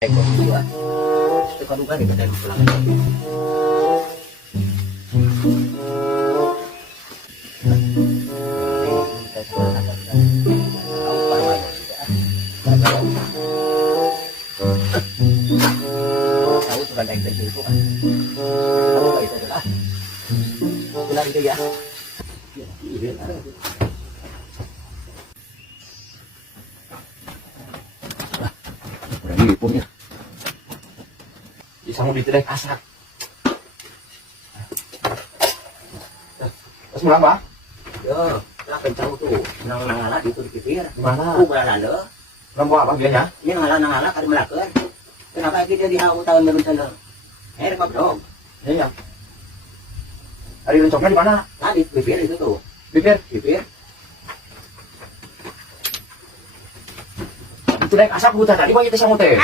Ekor dua. Ekor dua nih kita pulang. Tahu sudah naik dari situ kan? Tahu nggak itu adalah pulang itu ya. Berani punya. Isang mo dito dahil kasak. Terus mulang ba? Yo, kencang tuh. Nangala dito di pipir. Gimana? Wala lalo. Lambo apa biayanya? Ini nangala kada melakukan. Kenapa kita dihawu tahun meron sa lo? Her dog. Iya. Ada rencongnya di mana? Tadi pipir itu tuh. Bibir. Pipir. Itu dahil kasak buta tadi kok kita sama teh.